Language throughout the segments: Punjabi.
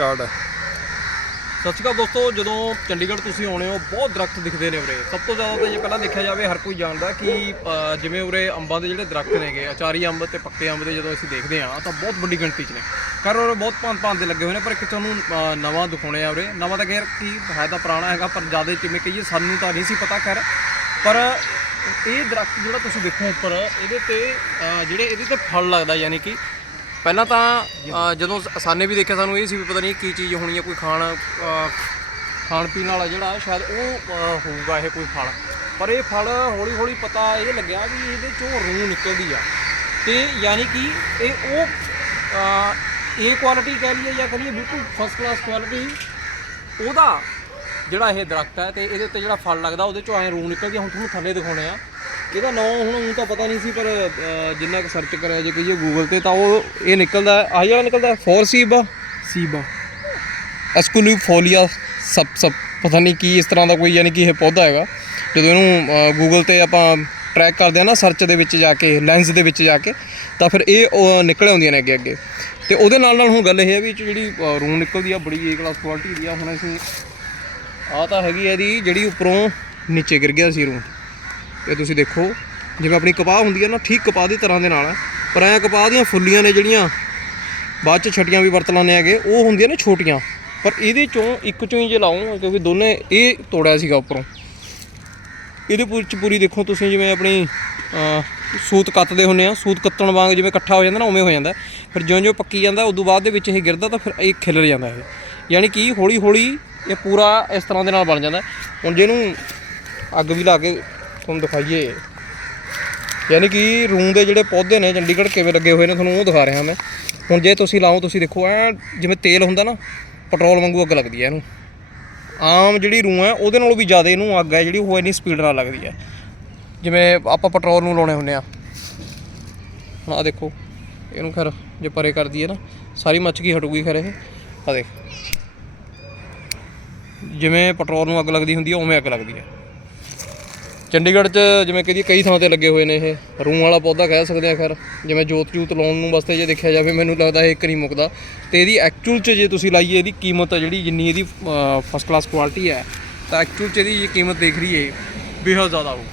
ਸਟਾਰਟ ਹੈ ਸਤਿ ਸ਼੍ਰੀ ਅਕਾਲ ਦੋਸਤੋ ਜਦੋਂ ਚੰਡੀਗੜ੍ਹ ਤੁਸੀਂ ਆਉਣੇ ਹੋ ਬਹੁਤ ਦਰਖਤ ਦਿਖਦੇ ਨੇ ਉਰੇ। ਸਭ ਤੋਂ ਜ਼ਿਆਦਾ ਤਾਂ ਜੇ ਪਹਿਲਾਂ ਦੇਖਿਆ ਜਾਵੇ ਹਰ ਕੋਈ ਜਾਣਦਾ ਕਿ ਅ, ਜਿਵੇਂ ਉਰੇ ਅੰਬਾਂ ਦੇ ਜਿਹੜੇ ਦਰਖਤ ਨੇਗੇ ਅਚਾਰੀ ਅੰਬ ਤੇ ਪੱਕੇ ਅੰਬ ਦੇ ਜਦੋਂ ਅਸੀਂ ਦੇਖਦੇ ਹਾਂ ਤਾਂ ਬਹੁਤ ਵੱਡੀ ਗਿਣਤੀ 'ਚ ਨੇ। ਕਰ ਉਰੇ ਬਹੁਤ ਭਾਂਤ ਭਾਂਤ ਦੇ ਲੱਗੇ ਹੋਏ ਨੇ ਪਰ ਇੱਕ ਤੁਹਾਨੂੰ ਅ, ਨਵਾਂ ਦਿਖਾਉਣੇ ਆ ਉਰੇ। ਨਵਾਂ ਤਾਂ ਖੈਰ ਕੀ ਹੈ ਤਾਂ ਪੁਰਾਣਾ ਹੈਗਾ ਪਰ ਜ਼ਿਆਦਾ ਜਿਵੇਂ ਕਹੀਏ ਸਾਨੂੰ ਤਾਂ ਨਹੀਂ ਸੀ ਪਤਾ ਖੈਰ। ਪਰ ਇਹ ਦਰਖਤ ਜਿਹੜਾ ਤੁਸੀਂ ਦੇਖੋ ਉੱਪਰ ਇਹਦੇ ਤੇ ਅ, ਜਿਹੜੇ ਇਹਦੇ ਤੇ ਫਲ ਲੱਗਦਾ ਯਾਨੀ ਕਿ ਪਹਿਲਾਂ ਤਾਂ ਅ, ਜਦੋਂ ਸ- ਸਾਨੇ ਵੀ ਦੇਖਿਆ ਸਾਨੂੰ ਇਹ ਸੀ ਵੀ ਪਤਾ ਨਹੀਂ ਕੀ ਚੀਜ਼ ਹੋਣੀ ਹੈ ਕੋਈ ਖਾਣ ਅ, ਖਾਣ ਪੀਣ ਵਾਲਾ ਜਿਹੜਾ ਸ਼ਾਇਦ ਉਹ ਅ, ਹੋਊਗਾ ਇਹ ਕੋਈ ਫਲ। ਪਰ ਇਹ ਫਲ ਹੌਲੀ ਹੌਲੀ ਪਤਾ ਇਹ ਲੱਗਿਆ ਵੀ ਇਹਦੇ ਚੋਂ ਰੂਹ ਨਿਕਲਦੀ ਆ। ਤੇ ਯਾਨੀ ਕਿ ਇਹ ਉਹ ਅ, ਇਹ ਕੁਆਲਿਟੀ ਕਹਿ ਲਈਏ ਜਾਂ ਕਰੀਏ ਬਿਲਕੁਲ ਫਸਟ ਕਲਾਸ ਕੁਆਲਿਟੀ ਉਹਦਾ ਜਿਹੜਾ ਇਹ ਦਰਖਤ ਹੈ ਤੇ ਇਹਦੇ ਉੱਤੇ ਜਿਹੜਾ ਫਲ ਲੱਗਦਾ ਉਹਦੇ ਚੋਂ ਐਂ ਰੂਹ ਨਿਕਲਦੀ ਆ। ਹੁਣ ਤੁਹਾਨੂੰ ਥੱਲੇ ਦਿਖਾਉਣੇ ਆ। ਇਹਦਾ ਨਾਂ ਹੁਣ ਊਂ ਤਾਂ ਪਤਾ ਨਹੀਂ ਸੀ ਪਰ ਜਿੰਨਾ ਕੁ ਸਰਚ ਕਰਿਆ ਜੇ ਕਹੀਏ ਗੂਗਲ ਤੇ ਤਾਂ ਉਹ ਇਹ ਨਿਕਲਦਾ ਆਹ ਜਿਹੜਾ ਨਿਕਲਦਾ ਫੋਰਸੀਬਾ ਸੀਬਾ ਐਸਕੂਲੀਫੋਲੀਆ ਸਬ ਸਬ ਪਤਾ ਨਹੀਂ ਕੀ ਇਸ ਤਰ੍ਹਾਂ ਦਾ ਕੋਈ ਯਾਨੀ ਕਿ ਇਹ ਪੌਦਾ ਹੈਗਾ। ਜਦੋਂ ਇਹਨੂੰ ਗੂਗਲ ਤੇ ਆਪਾਂ ਟਰੈਕ ਕਰਦੇ ਆ ਨਾ ਸਰਚ ਦੇ ਵਿੱਚ ਜਾ ਕੇ ਲੈਂਸ ਦੇ ਵਿੱਚ ਜਾ ਕੇ ਤਾਂ ਫਿਰ ਇਹ ਉਹ ਨਿਕਲ ਆਉਂਦੀਆਂ ਨੇ ਅੱਗੇ ਅੱਗੇ। ਤੇ ਉਹਦੇ ਨਾਲ ਨਾਲ ਹੁਣ ਗੱਲ ਇਹ ਹੈ ਵੀ ਇਹ 'ਚ ਜਿਹੜੀ ਰੂਹ ਨਿਕਲਦੀ ਆ ਬੜੀ ਏ ਕਲਾਸ ਕੁਆਲਿਟੀ ਦੀ ਆ। ਹੁਣ ਅਸੀਂ ਆਹ ਤਾਂ ਹੈਗੀ ਇਹਦੀ ਜਿਹੜੀ ਉੱਪਰੋਂ ਨੀਚੇ ਗਿਰ ਗਿਆ ਸੀ ਰੂਹ ਇਹ ਤੁਸੀਂ ਦੇਖੋ, ਜਿਵੇਂ ਆਪਣੀ ਕਪਾਹ ਹੁੰਦੀ ਹੈ ਨਾ, ਠੀਕ ਕਪਾਹ ਦੀ ਤਰ੍ਹਾਂ ਦੇ ਨਾਲ ਹੈ ਪਰ ਐ ਕਪਾਹ ਦੀਆਂ ਫੁੱਲੀਆਂ ਨੇ ਜਿਹੜੀਆਂ, ਬਾਅਦ ਚ ਛਟੀਆਂ ਵੀ ਵਰਤ ਲਾਉਂਦੇ ਹੈਗੇ, ਉਹ ਹੁੰਦੀਆਂ ਨੇ ਛੋਟੀਆਂ। ਪਰ ਇਹਦੇ ਚੋਂ ਇੱਕ ਚੋਂ ਹੀ ਜੇ ਲਾਉਂ ਕਿਉਂਕਿ ਦੋਨੇ ਇਹ ਤੋੜਿਆ ਸੀਗਾ ਉੱਪਰੋਂ। ਇਹਦੇ ਪੂਰੀ ਪੂਰੀ ਦੇਖੋ ਤੁਸੀਂ ਜਿਵੇਂ ਆਪਣੀ ਸੂਤ ਕੱਤਦੇ ਹੁੰਨੇ ਆ, ਸੂਤ ਕੱਤਣ ਵਾਂਗ ਜਿਵੇਂ ਇਕੱਠਾ ਹੋ ਜਾਂਦਾ ਨਾ, ਉਵੇਂ ਹੋ ਜਾਂਦਾ। ਫਿਰ ਜਿਉਂ-ਜਿਉਂ ਪੱਕੀ ਜਾਂਦਾ, ਉਦੋਂ ਬਾਅਦ ਦੇ ਵਿੱਚ ਇਹ ਗਿਰਦਾ, ਤਾਂ ਫਿਰ ਇਹ ਖਿਲਰ ਜਾਂਦਾ ਹੈ ਯਾਨੀ ਕਿ ਹੌਲੀ-ਹੌਲੀ ਇਹ ਪੂਰਾ ਇਸ ਤਰ੍ਹਾਂ ਦੇ ਨਾਲ ਬਣ ਜਾਂਦਾ। ਹੁਣ ਜਿਹਨੂੰ ਅੱਗ ਵੀ ਲਾ ਕੇ ਤੁਹਾਨੂੰ ਦਿਖਾਈਏ। ਯਾਨੀ ਕਿ ਰੂੰ ਦੇ ਜਿਹੜੇ ਪੌਦੇ ਨੇ, ਚੰਡੀਗੜ੍ਹ ਕਿਵੇਂ ਲੱਗੇ ਹੋਏ ਨੇ, ਤੁਹਾਨੂੰ ਉਹ ਦਿਖਾ ਰਿਹਾ ਮੈਂ। ਹੁਣ ਜੇ ਤੁਸੀਂ ਲਾਓ, ਤੁਸੀਂ ਦੇਖੋ, ਐ ਜਿਵੇਂ ਤੇਲ ਹੁੰਦਾ ਨਾ, ਪੈਟਰੋਲ ਵਾਂਗੂ ਅੱਗ ਲੱਗਦੀ ਹੈ ਇਹਨੂੰ। ਆਮ ਜਿਹੜੀ ਰੂੰ ਹੈ ਉਹਦੇ ਨਾਲੋਂ ਵੀ ਜ਼ਿਆਦਾ ਇਹਨੂੰ ਅੱਗ ਹੈ ਜਿਹੜੀ ਉਹ ਇੰਨੀ ਸਪੀਡ ਨਾਲ ਲੱਗਦੀ ਹੈ ਜਿਵੇਂ ਆਪਾਂ ਪੈਟਰੋਲ ਨੂੰ ਲਾਉਣੇ ਹੁੰਦੇ ਆ। ਹੁਣ ਆ ਦੇਖੋ, ਇਹਨੂੰ ਖੈਰ ਜੇ ਪਰੇ ਕਰ ਦਈਏ ਨਾ, ਸਾਰੀ ਮੱਚ ਗਈ, ਹਟੂਗੀ ਖੈਰ ਇਹ। ਆ ਦੇਖ। ਜਿਵੇਂ ਪੈਟਰੋਲ ਨੂੰ ਅੱਗ ਲੱਗਦੀ ਹੁੰਦੀ ਹੈ ਉਵੇਂ ਅੱਗ ਲੱਗਦੀ ਹੈ ਚੰਡੀਗੜ੍ਹ 'ਚ ਜਿਵੇਂ ਕਹਦੀ ਕਈ ਥਾਂ ਤੇ ਲੱਗੇ ਹੋਏ ਨੇ ਇਹ। ਰੂੰ ਵਾਲਾ ਪੌਦਾ ਕਹਿ ਸਕਦੇ ਆ ਖੈਰ। ਜਿਵੇਂ ਜੋਤ ਜੂਤ ਲਾਉਣ ਨੂੰ ਵਾਸਤੇ ਜੇ ਦੇਖਿਆ ਜਾਵੇ, ਮੈਨੂੰ ਲੱਗਦਾ ਇਹ ਇੱਕ ਨਹੀਂ ਮੁੱਕਦਾ। ਤੇ ਇਹਦੀ ਐਕਚੁਅਲ 'ਚ ਜੇ ਤੁਸੀਂ ਲਾਈਏ, ਇਹਦੀ ਕੀਮਤ ਆ ਜਿਹੜੀ ਜਿੰਨੀ ਇਹਦੀ ਫਸਟ ਕਲਾਸ ਕੁਆਲਿਟੀ ਹੈ, ਤਾਂ ਐਕਚੁਅਲ 'ਚ ਇਹਦੀ ਜੇ ਕੀਮਤ ਦੇਖ ਲਈਏ, ਬੇਹੱਦ ਜ਼ਿਆਦਾ ਹੋਊ।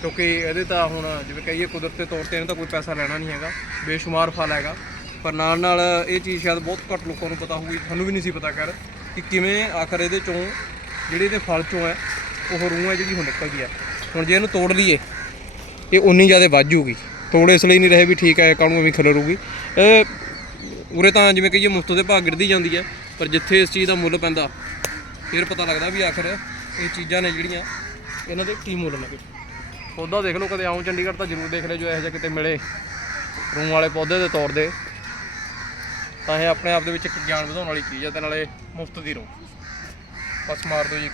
ਕਿਉਂਕਿ ਇਹਦੇ ਤਾਂ ਹੁਣ ਜਿਵੇਂ ਕਹੀਏ, ਕੁਦਰਤੀ ਤੌਰ ਤੇ ਇਹਨੂੰ ਤਾਂ ਕੋਈ ਪੈਸਾ ਲੈਣਾ ਨਹੀਂ ਹੈਗਾ, ਬੇਸ਼ੁਮਾਰ ਫਲ ਹੈਗਾ। ਪਰ ਨਾਲ ਨਾਲ ਇਹ ਚੀਜ਼ ਸ਼ਾਇਦ ਬਹੁਤ ਘੱਟ ਲੋਕਾਂ ਨੂੰ ਪਤਾ ਹੋਊਗੀ, ਤੁਹਾਨੂੰ ਵੀ ਨਹੀਂ ਸੀ ਪਤਾ ਕਰ ਕਿ ਕਿਵੇਂ ਆਖਰ ਇਹਦੇ ਚੋਂ, ਜਿਹੜੇ ਇਹਦੇ ਫਲ ਚੋਂ ਹੈ, ਉਹ ਰੂਹ ਹੈ ਜਿਹੜੀ ਉਹ ਨਿਕਲਦੀ ਹੈ। ਹੁਣ ਜੇ ਇਹਨੂੰ ਤੋੜ ਲਈਏ, ਇਹ ਉਨੀ ਜ਼ਿਆਦਾ ਵੱਧ ਜੂਗੀ ਤੋੜ ਇਸ ਲਈ ਨਹੀਂ ਰਹੇ ਵੀ ਠੀਕ ਹੈ ਕਾਹਨੂੰ ਐਵੇਂ ਖਲਰੂਗੀ। ਇਹ ਉਰੇ ਤਾਂ ਜਿਵੇਂ ਕਹੀਏ ਮੁਫਤ ਦੇ ਭਾਅ ਗਿਰਦੀ ਜਾਂਦੀ ਹੈ, ਪਰ ਜਿੱਥੇ ਇਸ ਚੀਜ਼ ਦਾ ਮੁੱਲ ਪੈਂਦਾ, ਫਿਰ ਪਤਾ ਲੱਗਦਾ ਵੀ ਆਖਰ ਇਹ ਚੀਜ਼ਾਂ ਨੇ ਜਿਹੜੀਆਂ ਇਹਨਾਂ ਦੇ ਕੀ ਮੁੱਲ ਨੇ। ਪੌਦਾ ਦੇਖ ਲਓ, ਕਦੇ ਆਉਂ ਚੰਡੀਗੜ੍ਹ ਤਾਂ ਜ਼ਰੂਰ ਦੇਖ ਲਿਓ ਜੋ ਇਹੋ ਜਿਹਾ ਕਿਤੇ ਮਿਲੇ ਰੂੰ ਵਾਲੇ ਪੌਦੇ ਦੇ ਤੌਰ ਦੇ ਤਾਂ ਇਹ ਆਪਣੇ ਆਪ ਦੇ ਵਿੱਚ ਇੱਕ ਗਿਆਨ ਵਧਾਉਣ ਵਾਲੀ ਚੀਜ਼ ਹੈ, ਤੇ ਨਾਲੇ ਮੁਫਤ ਦੀ ਰੋ। ਬਸ ਮਾਰ ਦਿਓ ਜੀ ਕੱਟ